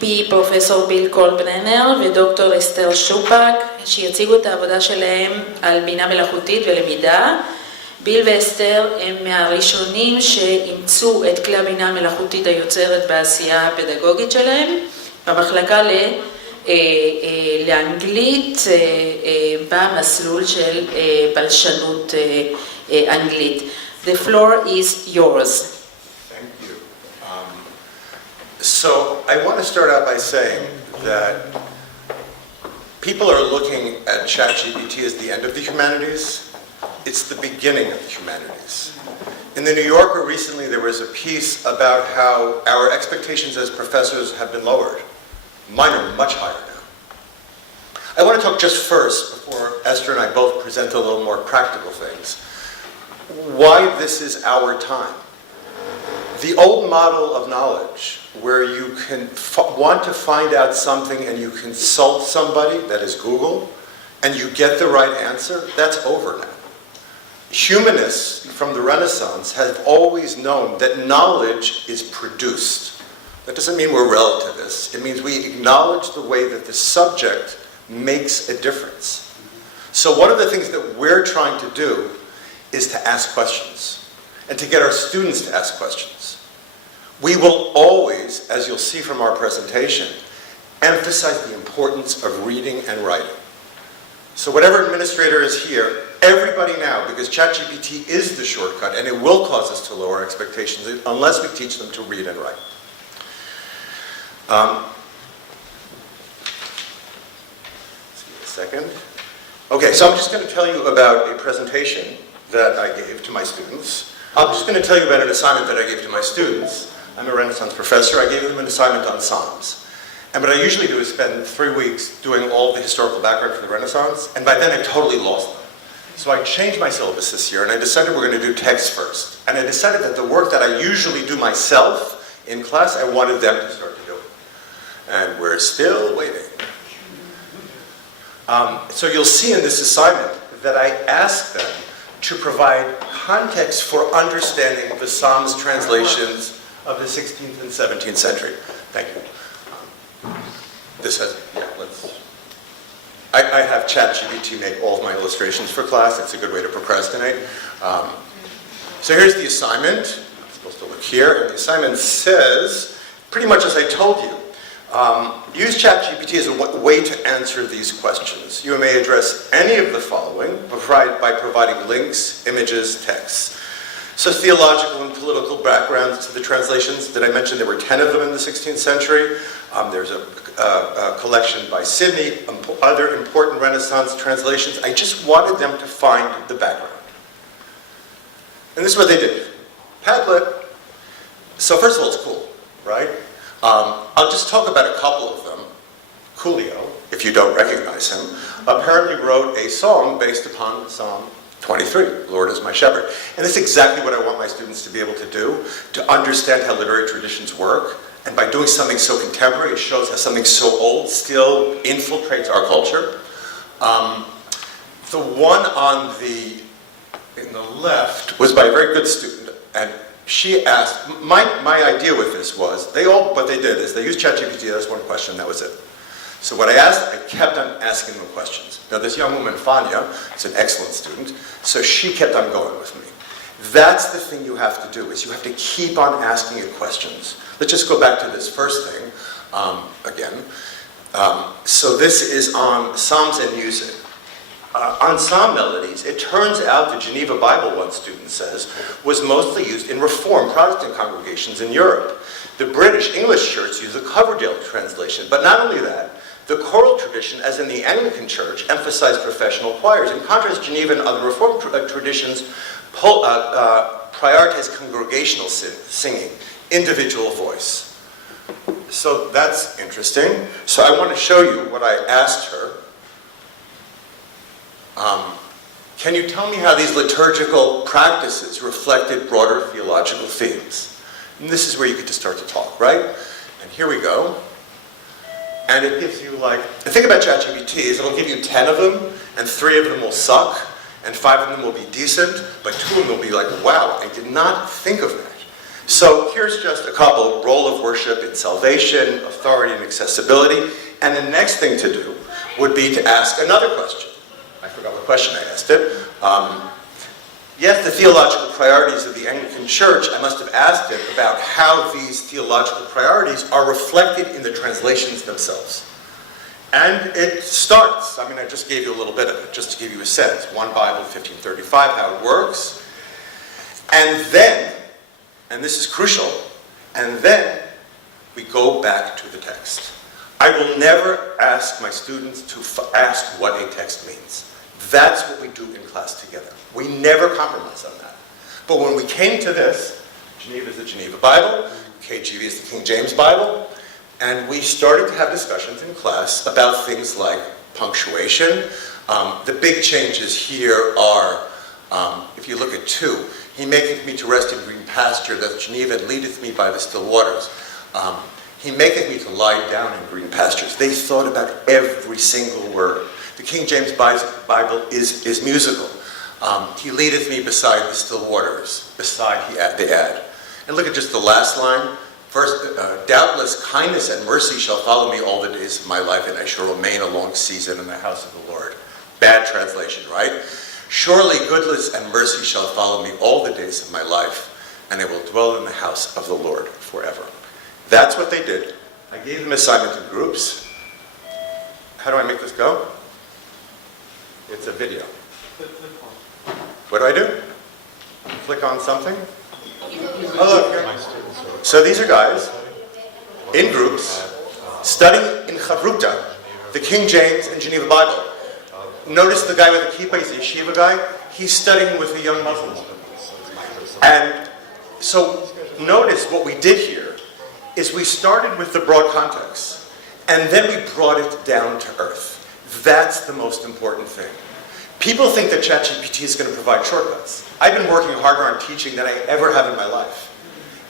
מפי פרופסור ביל קולברנר ודוקטור אסתר שופק, שיציגו את העבודה שלהם על בינה מלאכותית ולמידה. ביל ואסתר הם מהראשונים שאימצו את כלי הבינה המלאכותית היוצרת בעשייה הפדגוגית שלהם, במחלקה לאנגלית במסלול של בלשנות אנגלית. The floor is yours. Thank you. So I want to start out by saying that people are looking at ChatGPT as the end of the humanities. It's the beginning of the humanities. In the New Yorker recently there was a piece about how our expectations as professors have been lowered. Mine are much higher now. I want to talk just first, before Esther and I both present a little more practical things, why this is our time. The old model of knowledge, where you can want to find out something and you consult somebody, that is Google, and you get the right answer, that's over now. Humanists from the Renaissance have always known that knowledge is produced. That doesn't mean we're relativists. It means we acknowledge the way that the subject makes a difference. So one of the things that we're trying to do is to ask questions and to get our students to ask questions. We will always, as you'll see from our presentation, emphasize the importance of reading and writing. So whatever administrator is here, everybody now, because ChatGPT is the shortcut and it will cause us to lower expectations unless we teach them to read and write. Let's give it a second. Okay, so I'm just going to tell you about a presentation that I gave to my students. I'm just going to tell you about an assignment that I gave to my students. I'm a Renaissance professor. I gave them an assignment on Psalms. And what I usually do is spend 3 weeks doing all the historical background for the Renaissance, and by then I've totally lost them. So I changed my syllabus this year, and I decided we're going to do text first. And I decided that the work that I usually do myself in class, I wanted them to start to do it. And we're still waiting. So you'll see in this assignment that I asked them to provide context for understanding the Psalms translations of the 16th and 17th century. Thank you. This has, yeah, let's. I have ChatGPT make all of my illustrations for class. It's a good way to procrastinate. So here's the assignment. I'm supposed to look here, and the assignment says, pretty much as I told you, use ChatGPT as a way to answer these questions. You may address any of the following by providing links, images, texts. So theological and political backgrounds to the translations. Did I mention there were 10 of them in the 16th century? There's a collection by Sidney, other important Renaissance translations. I just wanted them to find the background. And this is what they did. Padlet. So first of all, it's cool, right? I'll just talk about a couple of them. Coolio, if you don't recognize him, apparently wrote a song based upon Psalm 23, Lord is my shepherd. And that's exactly what I want my students to be able to do, to understand how literary traditions work. And by doing something so contemporary, it shows how something so old still infiltrates our culture. The one in the left was by a very good student, and she asked, my idea with this was, what they did is they used ChatGPT, that was one question, that was it. So what I asked, I kept on asking them questions. Now this young woman, Fania, is an excellent student, so she kept on going with me. That's the thing you have to do, is you have to keep on asking it questions. Let's just go back to this first thing again. So this is on Psalms and music. On psalm melodies, it turns out the Geneva Bible, one student says, was mostly used in Reformed Protestant congregations in Europe. The British English church used the Coverdale translation, but not only that, the choral tradition, as in the Anglican Church, emphasized professional choirs. In contrast, Geneva and other Reformed traditions prioritize congregational singing, individual voice. So that's interesting. So I want to show you what I asked her. Can you tell me how these liturgical practices reflected broader theological themes? And this is where you get to start to talk, right? And here we go. And it gives you the thing about ChatGPT is it'll give you 10 of them, and 3 of them will suck, and 5 of them will be decent, but 2 of them will be like, wow, I did not think of that. So here's just a couple: role of worship in salvation, authority and accessibility. And the next thing to do would be to ask another question. I forgot what question I asked it. Yes, the theological priorities of the Anglican Church, I must have asked it about how these theological priorities are reflected in the translations themselves. And it starts, I mean, I just gave you a little bit of it, just to give you a sense. One Bible, 1535, how it works. And then, and this is crucial, and then we go back to the text. I will never ask my students to ask what a text means. That's what we do in class together. We never compromise on that. But when we came to this, Geneva is the Geneva Bible, KJV is the King James Bible, and we started to have discussions in class about things like punctuation. The big changes here are, if you look at 2, he maketh me to rest in green pasture, that Geneva leadeth me by the still waters. He maketh me to lie down in green pastures. They thought about every single word. The King James Bible is musical. He leadeth me beside the still waters. Beside, they add. And look at just the last line. First, doubtless kindness and mercy shall follow me all the days of my life, and I shall remain a long season in the house of the Lord. Bad translation, right? Surely goodness and mercy shall follow me all the days of my life, and I will dwell in the house of the Lord forever. That's what they did. I gave them assignment in groups. How do I make this go? It's a video. What do I do? Click on something? Oh, look here. So these are guys in groups studying in Chavruta, the King James and Geneva Bible. Notice the guy with the kippah, he's a yeshiva guy. He's studying with a young Muslim. And so notice what we did here is we started with the broad context, and then we brought it down to earth. That's the most important thing. People think that ChatGPT is going to provide shortcuts. I've been working harder on teaching than I ever have in my life.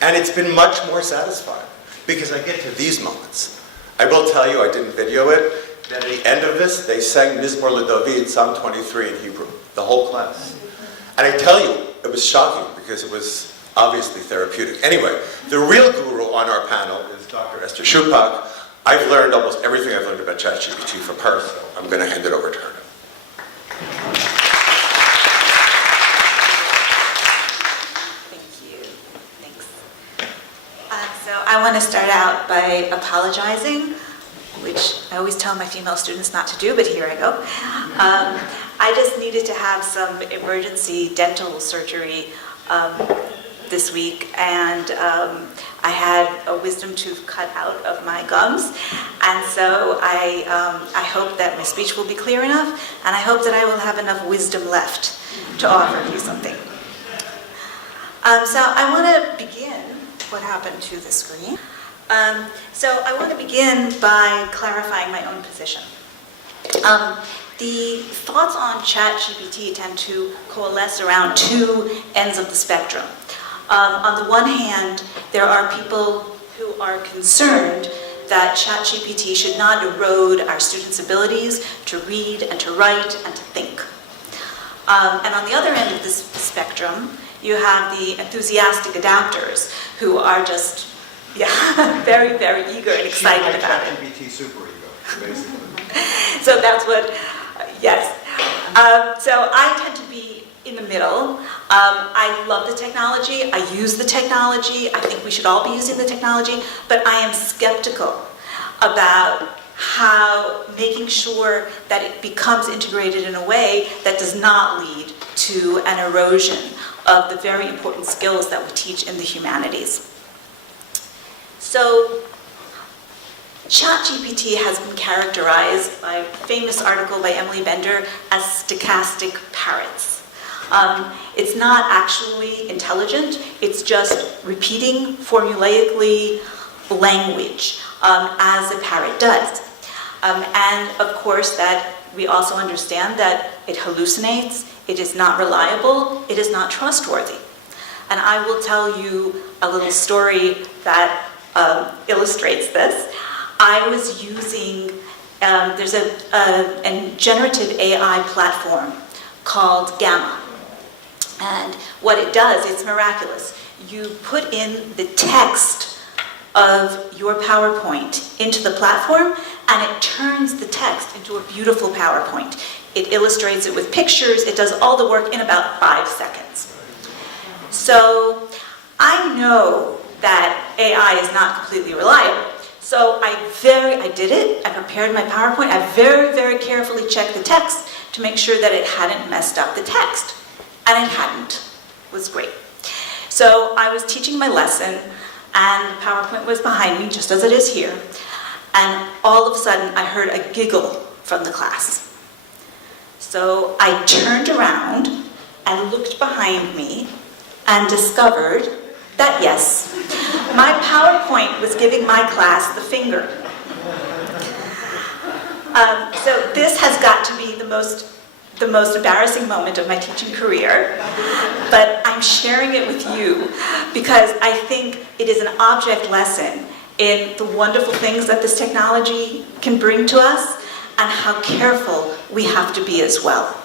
And it's been much more satisfying because I get to these moments. I will tell you, I didn't video it, that at the end of this, they sang Mizmor LeDavid, Psalm 23 in Hebrew, the whole class. And I tell you, it was shocking because it was obviously therapeutic. Anyway, the real guru on our panel is Dr. Esther Schupak. I've learned almost everything I've learned about ChatGPT from her, so I'm going to hand it over to her. Thank you. Thanks. So I want to start out by apologizing, which I always tell my female students not to do, but here I go. I just needed to have some emergency dental surgery this week, and I had a wisdom tooth cut out of my gums, and so I hope that my speech will be clear enough, and I hope that I will have enough wisdom left to offer you something. So I want to begin. What happened to the screen? So I want to begin by clarifying my own position. The thoughts on ChatGPT tend to coalesce around 2 ends of the spectrum. On the one hand, there are people who are concerned that ChatGPT should not erode our students' abilities to read and to write and to think. And on the other end of this spectrum, you have the enthusiastic adapters who are just, very, very eager and excited about it. ChatGPT superego, basically. So that's what, yes. So I tend to be in the middle. I love the technology. I use the technology. I think we should all be using the technology. But I am skeptical about how making sure that it becomes integrated in a way that does not lead to an erosion of the very important skills that we teach in the humanities. So ChatGPT has been characterized by a famous article by Emily Bender as stochastic parrots. It's not actually intelligent, it's just repeating formulaically language as a parrot does. And of course that we also understand that it hallucinates, it is not reliable, it is not trustworthy. And I will tell you a little story that illustrates this. I was using, there's a generative AI platform called Gamma. And what it does, it's miraculous. you put in the text of your PowerPoint into the platform, and it turns the text into a beautiful PowerPoint. It illustrates it with pictures. It does all the work in about 5 seconds. So I know that AI is not completely reliable. So I did it. I prepared my PowerPoint. I very, very carefully checked the text to make sure that it hadn't messed up the text. And it hadn't. It was great. So I was teaching my lesson, and the PowerPoint was behind me, just as it is here. And all of a sudden, I heard a giggle from the class. So I turned around and looked behind me and discovered that, yes, my PowerPoint was giving my class the finger. So this has got to be the most embarrassing moment of my teaching career, but I'm sharing it with you because I think it is an object lesson in the wonderful things that this technology can bring to us and how careful we have to be as well.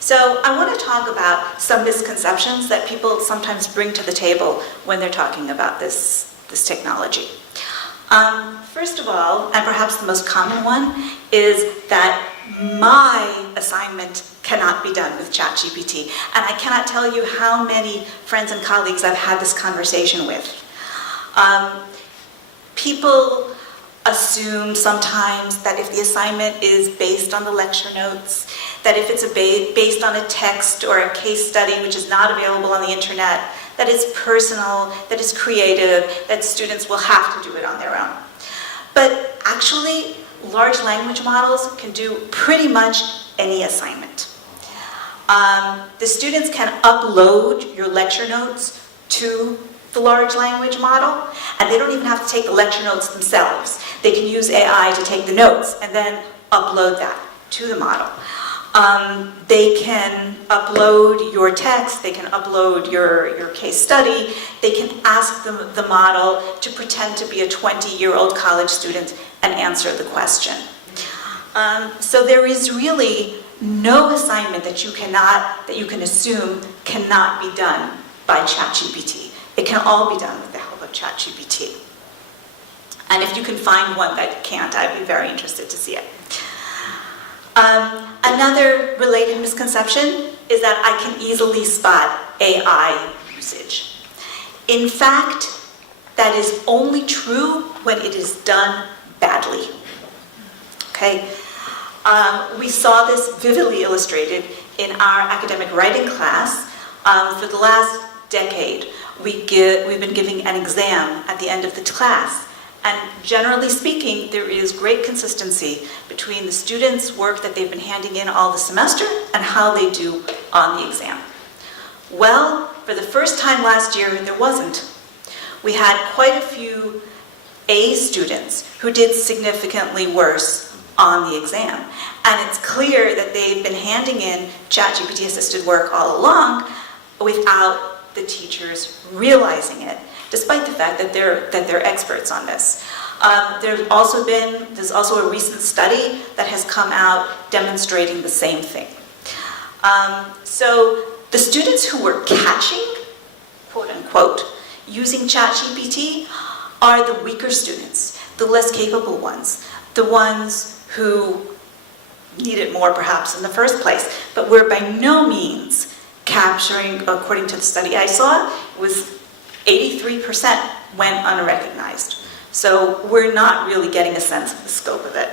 So I want to talk about some misconceptions that people sometimes bring to the table when they're talking about this technology. First of all, and perhaps the most common one, is that my assignment cannot be done with ChatGPT. And I cannot tell you how many friends and colleagues I've had this conversation with. People assume sometimes that if the assignment is based on the lecture notes, that if it's based on a text or a case study which is not available on the internet, that it's personal, that it's creative, that students will have to do it on their own. But actually, large language models can do pretty much any assignment. The students can upload your lecture notes to the large language model, and they don't even have to take the lecture notes themselves. They can use AI to take the notes and then upload that to the model. They can upload your text, they can upload your case study, they can ask the model to pretend to be a 20-year-old college student and answer the question. So there is really no assignment that you can assume cannot be done by ChatGPT. It can all be done with the help of ChatGPT. And if you can find one that can't, I'd be very interested to see it. Another related misconception is that I can easily spot AI usage. In fact, that is only true when it is done badly. Okay? We saw this vividly illustrated in our academic writing class. For the last decade, we've been giving an exam at the end of the class. And generally speaking, there is great consistency between the students' work that they've been handing in all the semester and how they do on the exam. Well, for the first time last year, there wasn't. We had quite a few A students who did significantly worse on the exam. And it's clear that they've been handing in ChatGPT-assisted work all along without the teachers realizing it, despite the fact that they're experts on this. There's also a recent study that has come out demonstrating the same thing. So the students who were catching, quote unquote, using ChatGPT are the weaker students, the less capable ones, the ones who need it more perhaps in the first place, but we're by no means capturing, according to the study I saw, was 83% went unrecognized. So we're not really getting a sense of the scope of it.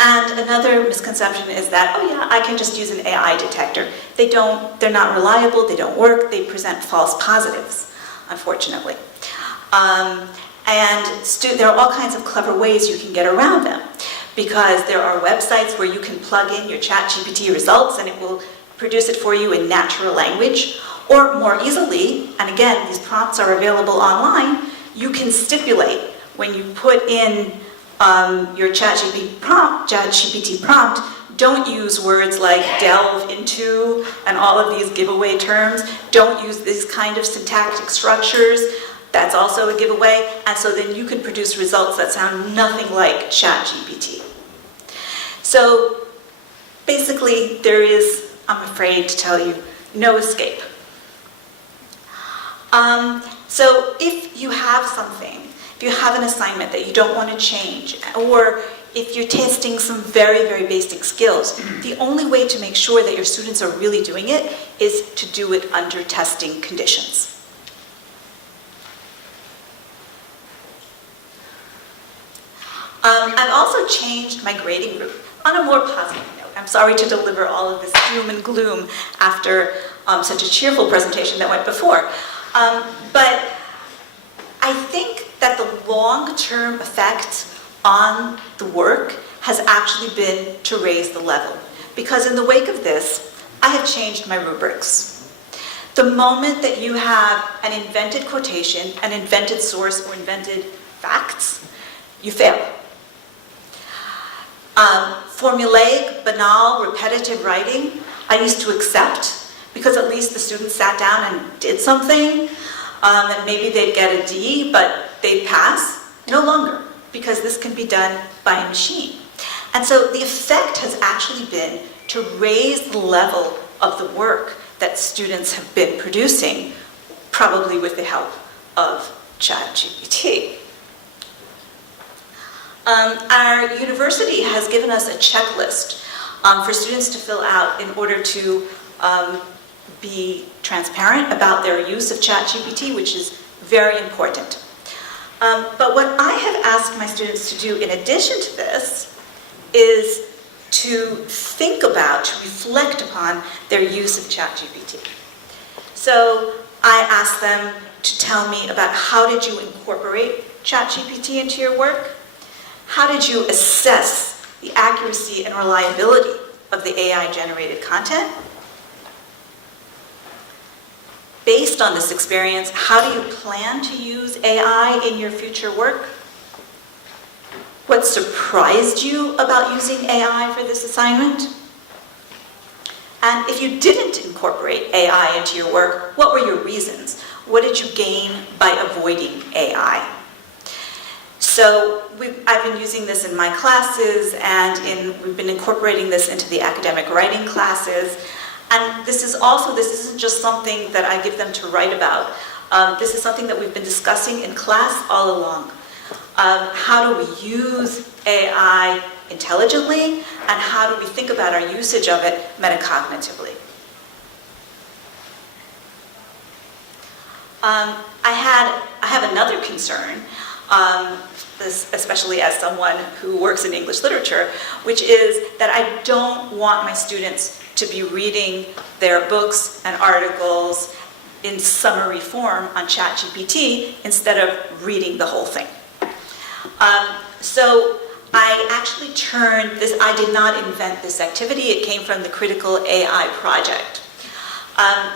And another misconception is that, oh yeah, I can just use an AI detector. They're not reliable, they don't work, they present false positives, unfortunately. And there are all kinds of clever ways you can get around them, because there are websites where you can plug in your ChatGPT results and it will produce it for you in natural language, or more easily, and again, these prompts are available online, you can stipulate when you put in your ChatGPT prompt, don't use words like delve into and all of these giveaway terms. Don't use these kind of syntactic structures. That's also a giveaway. And so then you can produce results that sound nothing like ChatGPT. So basically, there is, I'm afraid to tell you, no escape. So if you have something, if you have an assignment that you don't want to change, or if you're testing some very, very basic skills, the only way to make sure that your students are really doing it is to do it under testing conditions. I've also changed my grading route on a more positive note. I'm sorry to deliver all of this doom and gloom after such a cheerful presentation that went before. But I think that the long-term effect on the work has actually been to raise the level. Because in the wake of this, I have changed my rubrics. The moment that you have an invented quotation, an invented source, or invented facts, you fail. Formulaic, banal, repetitive writing, I used to accept because at least the students sat down and did something, and maybe they'd get a D, but they'd pass. No longer, because this can be done by a machine. And so the effect has actually been to raise the level of the work that students have been producing, probably with the help of ChatGPT. Our university has given us a checklist for students to fill out in order to be transparent about their use of ChatGPT, which is very important. But what I have asked my students to do in addition to this is to think about, to reflect upon their use of ChatGPT. So I asked them to tell me about how did you incorporate ChatGPT into your work? How did you assess the accuracy and reliability of the AI-generated content? Based on this experience, how do you plan to use AI in your future work? What surprised you about using AI for this assignment? And if you didn't incorporate AI into your work, what were your reasons? What did you gain by avoiding AI? So I've been using this in my classes, and we've been incorporating this into the academic writing classes. And this isn't just something that I give them to write about. This is something that we've been discussing in class all along. How do we use AI intelligently, and how do we think about our usage of it metacognitively? I have another concern, especially as someone who works in English literature, which is that I don't want my students to be reading their books and articles in summary form on ChatGPT instead of reading the whole thing. So I actually turned this, I did not invent this activity, it came from the Critical AI project.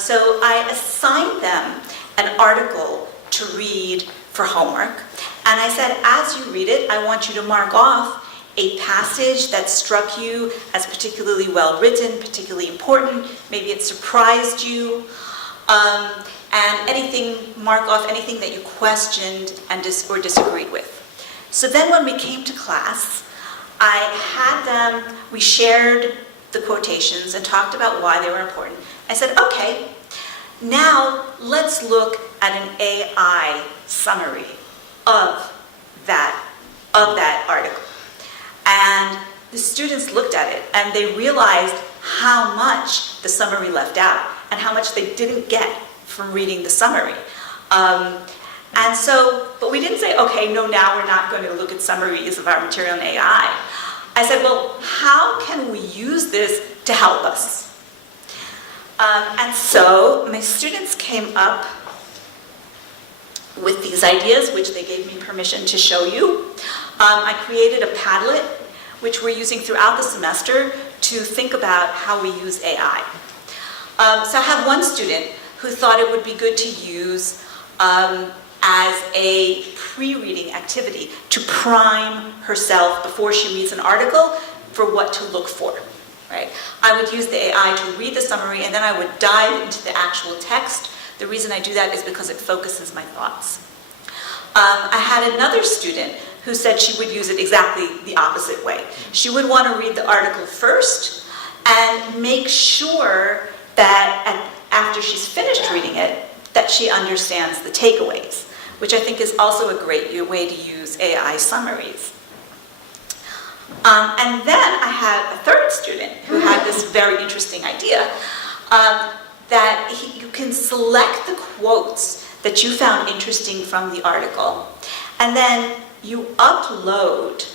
So I assigned them an article to read for homework, and I said, as you read it, I want you to mark off a passage that struck you as particularly well written, particularly important, maybe it surprised you, and mark off anything that you questioned and or disagreed with. So then when we came to class, we shared the quotations and talked about why they were important. I said, okay, now let's look at an AI summary of that article. And the students looked at it and they realized how much the summary left out and how much they didn't get from reading the summary. But we didn't say, okay, no, now we're not going to look at summaries of our material in AI. I said, well, how can we use this to help us? And so my students came up with these ideas, which they gave me permission to show you. I created a Padlet, which we're using throughout the semester to think about how we use AI. So I have one student who thought it would be good to use as a pre-reading activity to prime herself before she reads an article for what to look for. Right? I would use the AI to read the summary, and then I would dive into the actual text. The reason I do that is because it focuses my thoughts. I had another student who said she would use it exactly the opposite way. She would want to read the article first and make sure that after she's finished reading it, that she understands the takeaways, which I think is also a great way to use AI summaries. And then I had a third student who had this very interesting idea that you can select the quotes that you found interesting from the article, and then you upload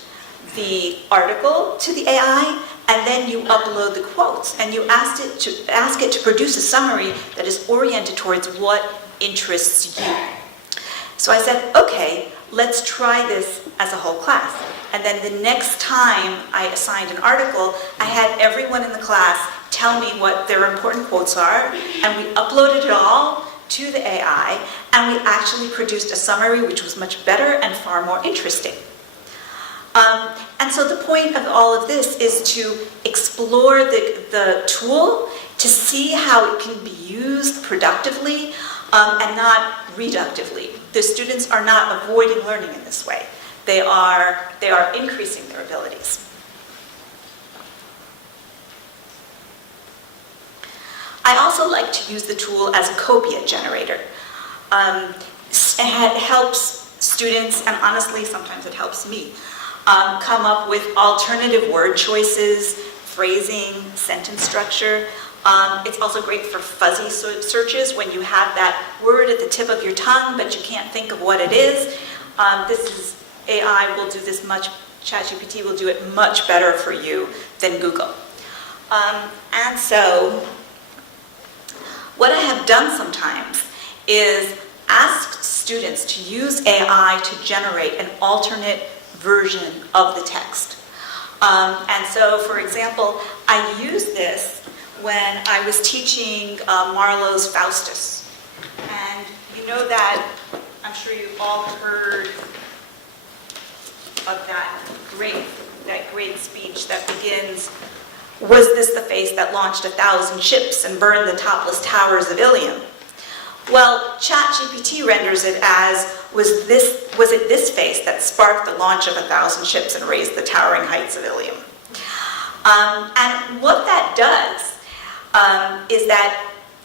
the article to the AI, and then you upload the quotes, and you ask it to produce a summary that is oriented towards what interests you. So I said, okay, let's try this as a whole class. And then the next time I assigned an article, I had everyone in the class tell me what their important quotes are, and we uploaded it all to the AI, and we actually produced a summary which was much better and far more interesting. And so the point of all of this is to explore the tool to see how it can be used productively and not reductively. The students are not avoiding learning in this way. They are increasing their abilities. I also like to use the tool as a copia generator. It helps students, and honestly, sometimes it helps me, come up with alternative word choices, phrasing, sentence structure. It's also great for fuzzy searches when you have that word at the tip of your tongue, but you can't think of what it is. AI will do this ChatGPT will do it much better for you than Google. And so, what I have done sometimes is ask students to use AI to generate an alternate version of the text. And so, for example, I used this when I was teaching Marlowe's Faustus. And you know that, I'm sure you've all heard of that great speech that begins, "Was this the face that launched 1,000 ships and burned the topless towers of Ilium?" Well, ChatGPT renders it as, was it this face that sparked the launch of 1,000 ships and raised the towering heights of Ilium? And what that does is that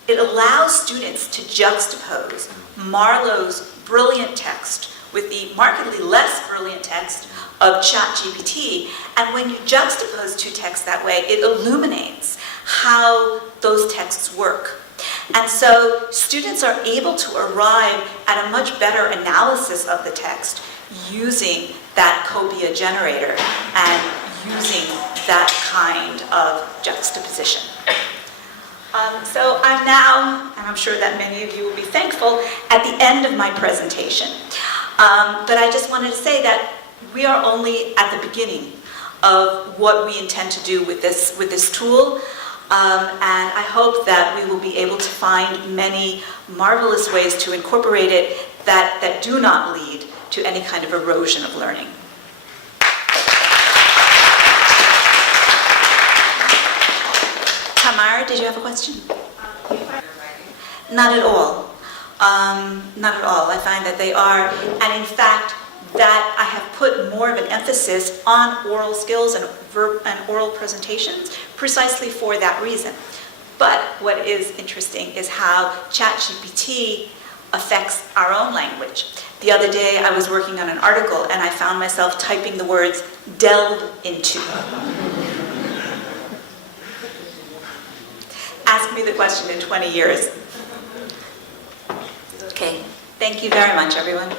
it allows students to juxtapose Marlowe's brilliant text with the markedly less brilliant text of ChatGPT. And when you juxtapose two texts that way, it illuminates how those texts work. And so students are able to arrive at a much better analysis of the text using that copia generator and using that kind of juxtaposition. So I'm now, and I'm sure that many of you will be thankful, at the end of my presentation. But I just wanted to say that we are only at the beginning of what we intend to do with this tool. And I hope that we will be able to find many marvelous ways to incorporate it that do not lead to any kind of erosion of learning. Tamara, did you have a question? Not at all. Not at all. I find that they are, and in fact, that I have put more of an emphasis on oral skills and oral presentations precisely for that reason. But what is interesting is how ChatGPT affects our own language. The other day I was working on an article and I found myself typing the words delve into. Ask me the question in 20 years. Okay, thank you very much, everyone.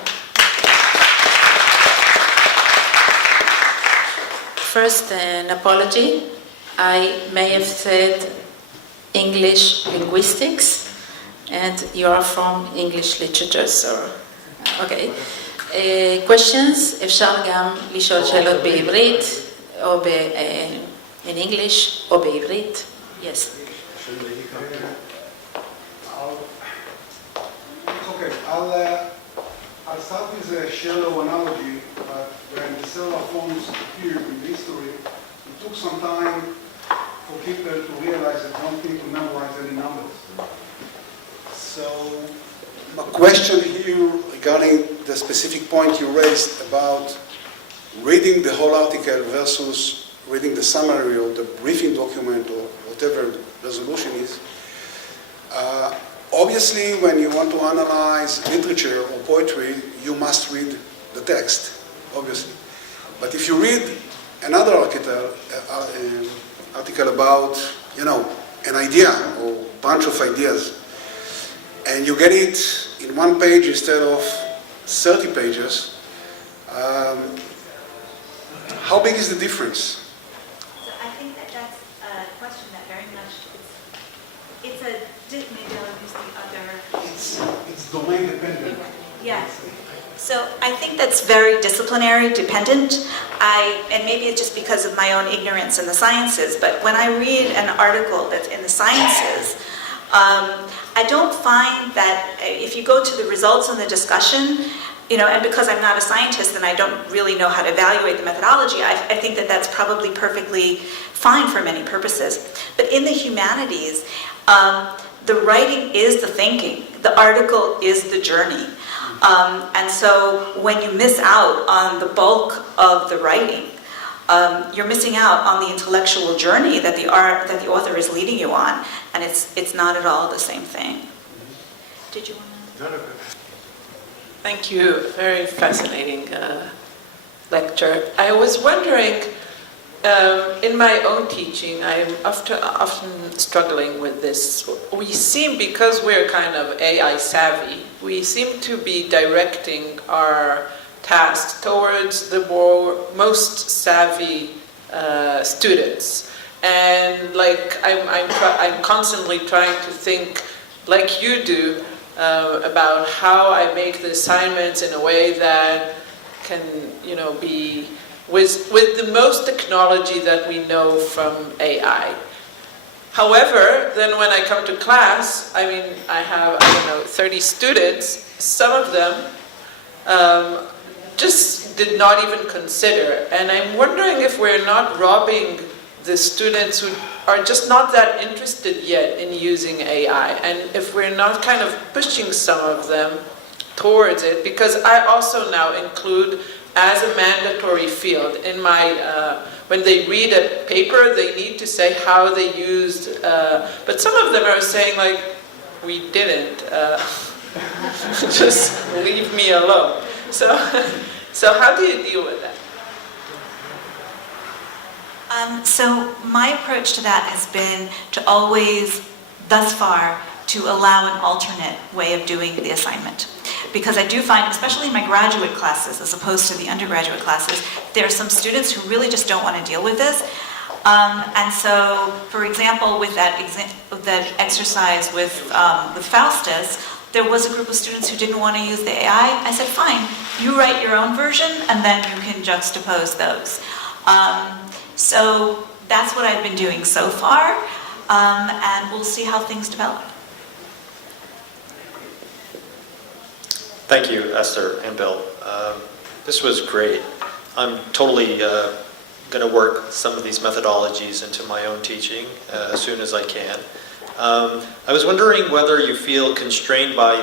First, an apology. I may have said English linguistics, and you are from English literature, so... אוקיי. questions, אפשר גם לשאול שאלות בעברית, או in English, או בעברית. Yes. Okay, I'll start with a shallow analogy. When the cellular phones appeared in history, it took some time for people to realize that they don't need to memorize any numbers. So, a question here regarding the specific point you raised about reading the whole article versus reading the summary or the briefing document or whatever resolution is. Obviously, when you want to analyze literature or poetry, you must read the text, obviously. But if you read another article about, you know, an idea or bunch of ideas, and you get it in one page instead of 30 pages, how big is the difference? So I think that that's a question that very much, maybe I'll use the other. It's domain dependent. Yes. So I think that's very disciplinary dependent. And maybe it's just because of my own ignorance in the sciences, but when I read an article that's in the sciences, I don't find that if you go to the results and the discussion, you know, and because I'm not a scientist and I don't really know how to evaluate the methodology, I think that that's probably perfectly fine for many purposes. But in the humanities, the writing is the thinking. The article is the journey. And so when you miss out on the bulk of the writing, you're missing out on the intellectual journey that the author is leading you on, and it's not at all the same thing. Did you want to? Thank you. Very fascinating lecture. I was wondering, in my own teaching, I'm often struggling with this. We seem, because we're kind of AI savvy, we seem to be directing our tasks towards the most savvy students. And like I'm constantly trying to think, like you do, about how I make the assignments in a way that can, you know, be with the most technology that we know from AI. However, then when I come to class, I mean, I have, 30 students. Some of them just did not even consider. And I'm wondering if we're not robbing the students who are just not that interested yet in using AI, and if we're not kind of pushing some of them towards it, because I also now include as a mandatory field in my, when they read a paper, they need to say how they used, but some of them are saying like, we didn't, just leave me alone. So how do you deal with that? So my approach to that has been to always, thus far, to allow an alternate way of doing the assignment. Because I do find, especially in my graduate classes, as opposed to the undergraduate classes, there are some students who really just don't want to deal with this. And so, for example, with that exercise with Faustus, there was a group of students who didn't want to use the AI. I said, fine, you write your own version, and then you can juxtapose those. So that's what I've been doing so far, and we'll see how things develop. Thank you, Esther and Bill. This was great. I'm totally going to work some of these methodologies into my own teaching as soon as I can. I was wondering whether you feel constrained by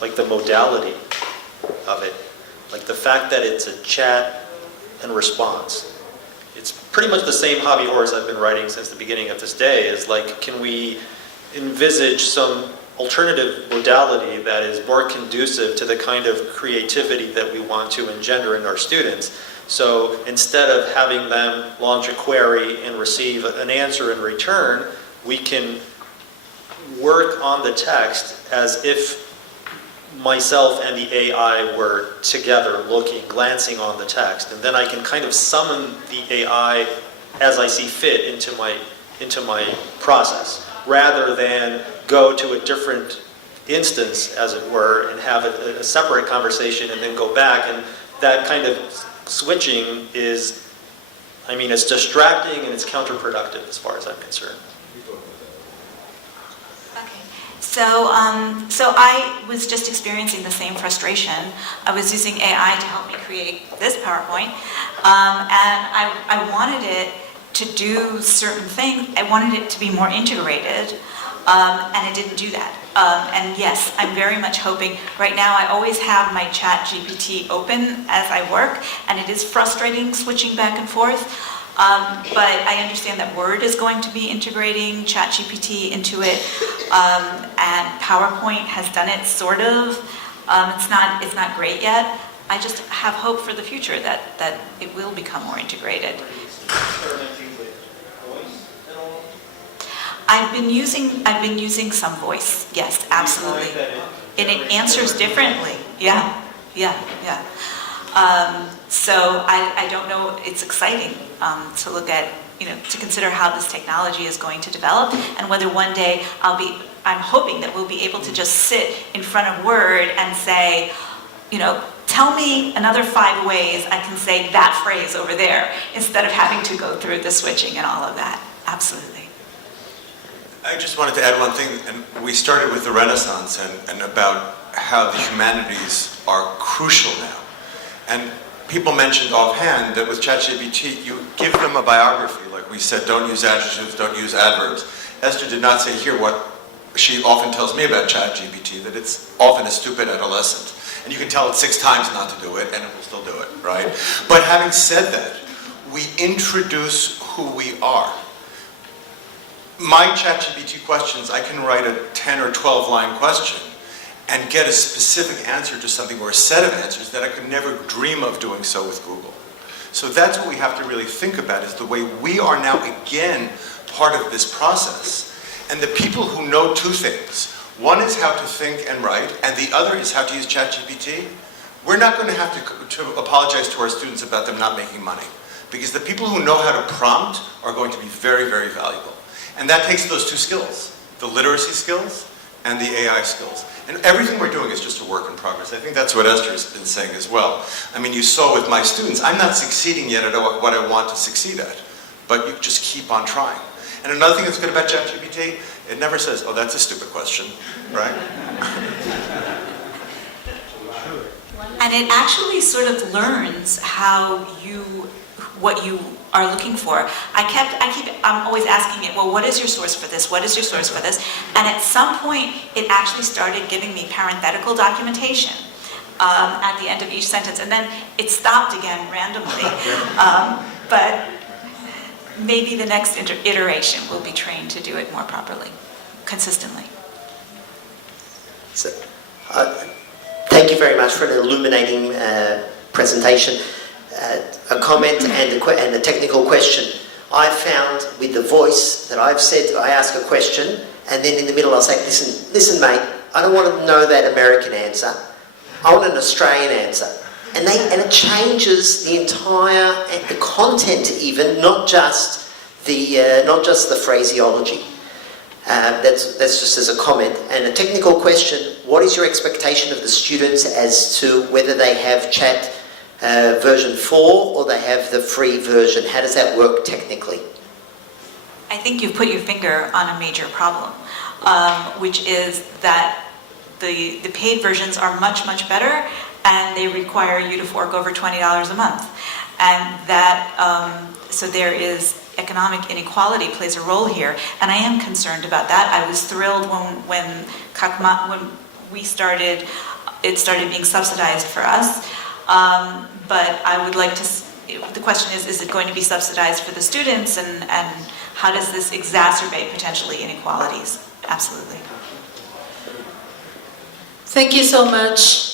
the modality of it, like the fact that it's a chat and response. It's pretty much the same hobby horse I've been riding since the beginning of this day. Is like, can we envisage some alternative modality that is more conducive to the kind of creativity that we want to engender in our students? So instead of having them launch a query and receive an answer in return, we can work on the text as if myself and the AI were together looking, glancing on the text, and then I can kind of summon the AI as I see fit into my process, rather than go to a different instance, as it were, and have a separate conversation and then go back. And that kind of switching is, it's distracting and it's counterproductive as far as I'm concerned. So I was just experiencing the same frustration. I was using AI to help me create this PowerPoint, and I wanted it to do certain things. I wanted it to be more integrated, and it didn't do that. And yes, I'm very much hoping, right now I always have my ChatGPT open as I work, and it is frustrating switching back and forth, but I understand that Word is going to be integrating ChatGPT into it, and PowerPoint has done it sort of. It's not great yet. I just have hope for the future that it will become more integrated. I've been using some voice. Yes, absolutely. And it answers differently. Yeah. So I don't know. It's exciting to look at, to consider how this technology is going to develop, and whether one day I'm hoping that we'll be able to just sit in front of Word and say, tell me another 5 ways I can say that phrase over there, instead of having to go through the switching and all of that. Absolutely. I just wanted to add one thing, and we started with the Renaissance and about how the humanities are crucial now. And people mentioned offhand that with ChatGPT, you give them a biography, like we said, don't use adjectives, don't use adverbs. Esther did not say here what she often tells me about ChatGPT, that it's often a stupid adolescent. And you can tell it 6 times not to do it, and it will still do it, right? But having said that, we introduce who we are. My ChatGPT questions, I can write a 10 or 12 line question and get a specific answer to something, or a set of answers that I could never dream of doing so with Google. So that's what we have to really think about, is the way we are now again part of this process. And the people who know 2 things, one is how to think and write, and the other is how to use ChatGPT, we're not going to have to apologize to our students about them not making money. Because the people who know how to prompt are going to be very, very valuable. And that takes those 2 skills, the literacy skills and the AI skills. And everything we're doing is just a work in progress. I think that's what Esther has been saying as well. I mean, you saw with my students, I'm not succeeding yet at what I want to succeed at, but you just keep on trying. And another thing that's good about ChatGPT, it never says, oh, that's a stupid question, right? And it actually sort of learns what you are looking for. I'm always asking it, well, what is your source for this? What is your source for this? And at some point, it actually started giving me parenthetical documentation at the end of each sentence. And then it stopped again randomly. But maybe the next iteration will be trained to do it more properly, consistently. So, thank you very much for an illuminating presentation. A comment and a technical question. I found with the voice that I've said, I ask a question, and then in the middle I'll say, listen mate, I don't want to know that American answer. I want an Australian answer. And it changes the entire, the content even, not just the phraseology. That's just as a comment. And a technical question, what is your expectation of the students as to whether they have chat version 4 or they have the free version? How does that work technically? I think you've put your finger on a major problem, which is that the paid versions are much, much better, and they require you to fork over $20 a month. And that, so there is economic inequality plays a role here, and I am concerned about that. I was thrilled when we started, it started being subsidized for us. But I would like to, the question is it going to be subsidized for the students, and how does this exacerbate potentially inequalities? Absolutely. Thank you so much.